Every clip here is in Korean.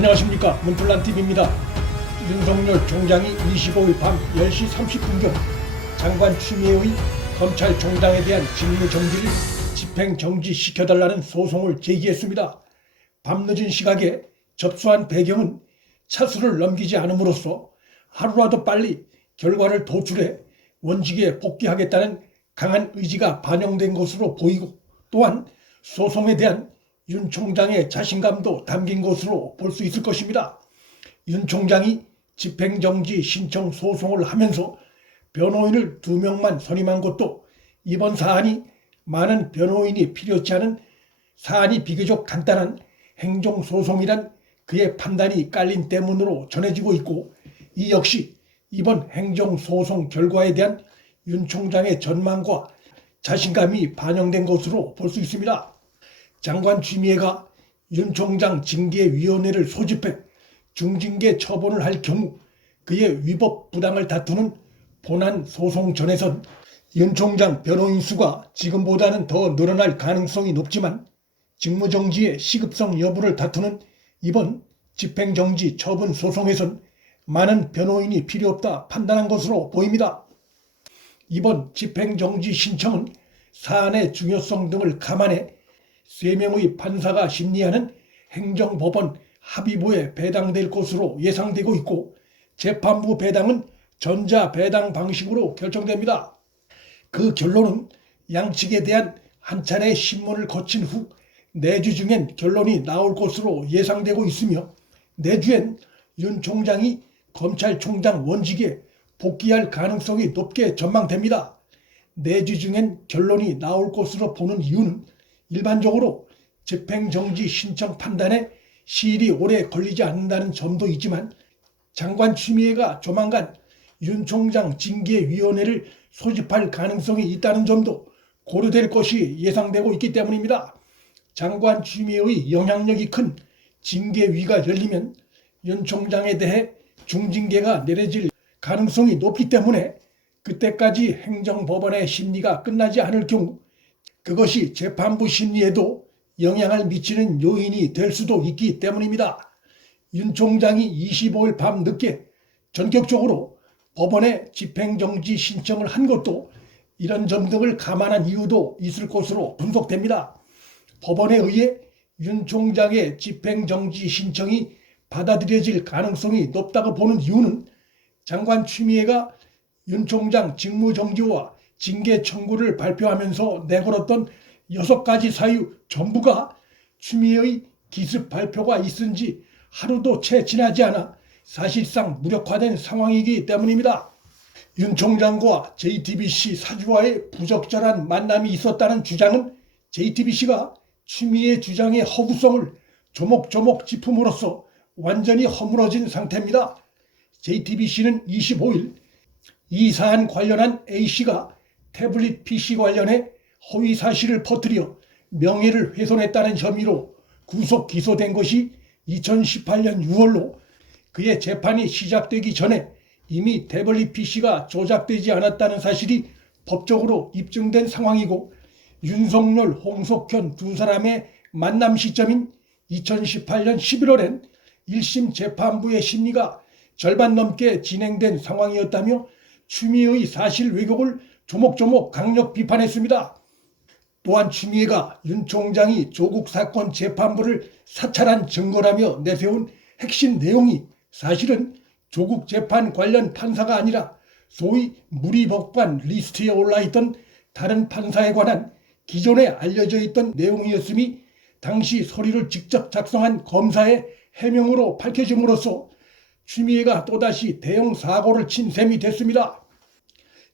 안녕하십니까, 문플란TV입니다. 윤석열 총장이 25일 밤 10시 30분경 장관 추미애의 검찰총장에 대한 직무정지를 집행정지시켜달라는 소송을 제기했습니다. 밤늦은 시각에 접수한 배경은 차수를 넘기지 않음으로써 하루라도 빨리 결과를 도출해 원직에 복귀하겠다는 강한 의지가 반영된 것으로 보이고, 또한 소송에 대한 윤 총장의 자신감도 담긴 것으로 볼 수 있을 것입니다. 윤 총장이 집행정지 신청 소송을 하면서 변호인을 2명만 선임한 것도 이번 사안이 많은 변호인이 필요치 않은 사안이 비교적 간단한 행정소송이란 그의 판단이 깔린 때문으로 전해지고 있고, 이 역시 이번 행정소송 결과에 대한 윤 총장의 전망과 자신감이 반영된 것으로 볼 수 있습니다. 장관 추미애가 윤 총장 징계위원회를 소집해 중징계 처분을 할 경우 그의 위법 부당을 다투는 본안 소송 전에선 윤 총장 변호인 수가 지금보다는 더 늘어날 가능성이 높지만, 직무정지의 시급성 여부를 다투는 이번 집행정지 처분 소송에선 많은 변호인이 필요 없다 판단한 것으로 보입니다. 이번 집행정지 신청은 사안의 중요성 등을 감안해 3명의 판사가 심리하는 행정법원 합의부에 배당될 것으로 예상되고 있고, 재판부 배당은 전자배당 방식으로 결정됩니다. 그 결론은 양측에 대한 한 차례 신문을 거친 후 내주 중엔 결론이 나올 것으로 예상되고 있으며, 내주엔 윤 총장이 검찰총장 원직에 복귀할 가능성이 높게 전망됩니다. 내주 중엔 결론이 나올 것으로 보는 이유는 일반적으로 집행정지 신청 판단에 시일이 오래 걸리지 않는다는 점도 있지만, 장관 추미애가 조만간 윤 총장 징계위원회를 소집할 가능성이 있다는 점도 고려될 것이 예상되고 있기 때문입니다. 장관 추미애의 영향력이 큰 징계위가 열리면 윤 총장에 대해 중징계가 내려질 가능성이 높기 때문에, 그때까지 행정법원의 심리가 끝나지 않을 경우 그것이 재판부 심리에도 영향을 미치는 요인이 될 수도 있기 때문입니다. 윤 총장이 25일 밤 늦게 전격적으로 법원에 집행정지 신청을 한 것도 이런 점 등을 감안한 이유도 있을 것으로 분석됩니다. 법원에 의해 윤 총장의 집행정지 신청이 받아들여질 가능성이 높다고 보는 이유는 장관 추미애가 윤 총장 직무정지와 징계 청구를 발표하면서 내걸었던 6가지 사유 전부가 추미애의 기습 발표가 있은 지 하루도 채 지나지 않아 사실상 무력화된 상황이기 때문입니다. 윤 총장과 JTBC 사주와의 부적절한 만남이 있었다는 주장은 JTBC가 추미애 주장의 허구성을 조목조목 짚음으로써 완전히 허물어진 상태입니다. JTBC는 25일 이 사안 관련한 A씨가 태블릿 PC 관련해 허위 사실을 퍼뜨려 명예를 훼손했다는 혐의로 구속 기소된 것이 2018년 6월로 그의 재판이 시작되기 전에 이미 태블릿 PC가 조작되지 않았다는 사실이 법적으로 입증된 상황이고, 윤석열, 홍석현 두 사람의 만남 시점인 2018년 11월엔 1심 재판부의 심리가 절반 넘게 진행된 상황이었다며 추미애의 사실 왜곡을 조목조목 강력 비판했습니다. 또한 추미애가 윤 총장이 조국 사건 재판부를 사찰한 증거라며 내세운 핵심 내용이 사실은 조국 재판 관련 판사가 아니라 소위 무리법관 리스트에 올라있던 다른 판사에 관한 기존에 알려져 있던 내용이었음이 당시 서류를 직접 작성한 검사의 해명으로 밝혀짐으로써 추미애가 또다시 대형 사고를 친 셈이 됐습니다.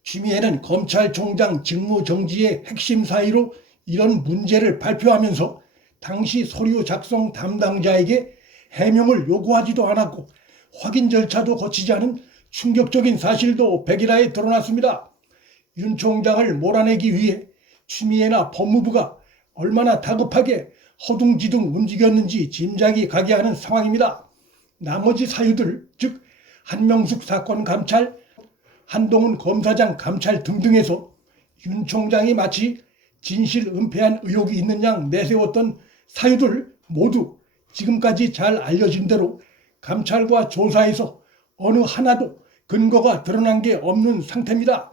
추미애는 검찰총장 직무정지의 핵심 사유로 이런 문제를 발표하면서 당시 서류 작성 담당자에게 해명을 요구하지도 않았고 확인 절차도 거치지 않은 충격적인 사실도 백일화에 드러났습니다. 윤 총장을 몰아내기 위해 추미애나 법무부가 얼마나 다급하게 허둥지둥 움직였는지 짐작이 가게 하는 상황입니다. 나머지 사유들, 즉 한명숙 사건 감찰, 한동훈 검사장 감찰 등등에서 윤 총장이 마치 진실 은폐한 의혹이 있는 양 내세웠던 사유들 모두 지금까지 잘 알려진 대로 감찰과 조사에서 어느 하나도 근거가 드러난 게 없는 상태입니다.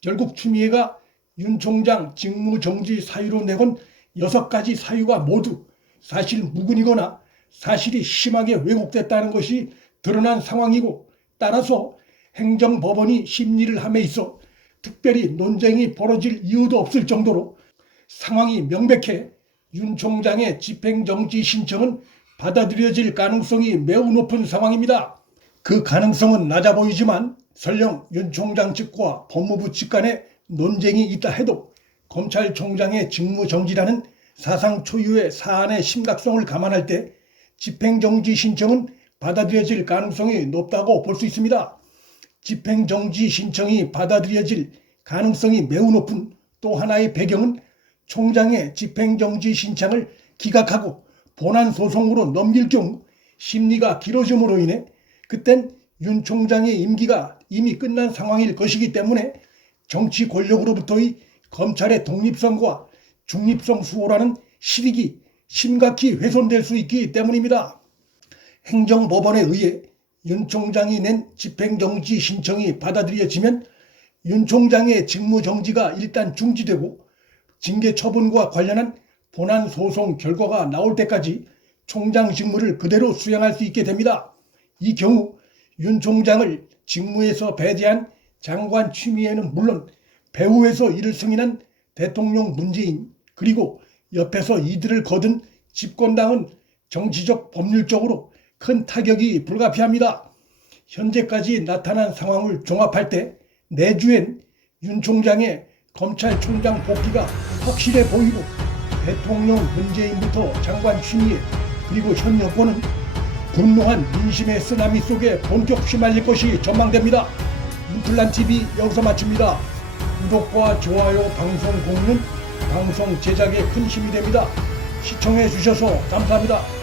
결국 추미애가 윤 총장 직무정지 사유로 내건 6가지 사유가 모두 사실 무근이거나 사실이 심하게 왜곡됐다는 것이 드러난 상황이고, 따라서 행정법원이 심리를 함에 있어 특별히 논쟁이 벌어질 이유도 없을 정도로 상황이 명백해 윤 총장의 집행정지 신청은 받아들여질 가능성이 매우 높은 상황입니다. 그 가능성은 낮아 보이지만 설령 윤 총장 측과 법무부 측 간에 논쟁이 있다 해도 검찰총장의 직무정지라는 사상 초유의 사안의 심각성을 감안할 때 집행정지 신청은 받아들여질 가능성이 높다고 볼 수 있습니다. 집행정지 신청이 받아들여질 가능성이 매우 높은 또 하나의 배경은 총장의 집행정지 신청을 기각하고 본안소송으로 넘길 경우 심리가 길어짐으로 인해 그땐 윤 총장의 임기가 이미 끝난 상황일 것이기 때문에 정치 권력으로부터의 검찰의 독립성과 중립성 수호라는 실익이 심각히 훼손될 수 있기 때문입니다. 행정법원에 의해 윤 총장이 낸 집행정지 신청이 받아들여지면 윤 총장의 직무정지가 일단 중지되고 징계 처분과 관련한 본안 소송 결과가 나올 때까지 총장 직무를 그대로 수행할 수 있게 됩니다. 이 경우 윤 총장을 직무에서 배제한 장관 추미애는 물론 배후에서 이를 승인한 대통령 문재인, 그리고 옆에서 이들을 거둔 집권당은 정치적 법률적으로 큰 타격이 불가피합니다. 현재까지 나타난 상황을 종합할 때 내주엔 윤 총장의 검찰총장 복귀가 확실해 보이고 대통령 문재인부터 장관 추미애 그리고 현 여권은 분노한 민심의 쓰나미 속에 본격 휘말릴 것이 전망됩니다. 인플란TV 여기서 마칩니다. 구독과 좋아요, 방송 공유는 방송 제작에 큰 힘이 됩니다. 시청해 주셔서 감사합니다.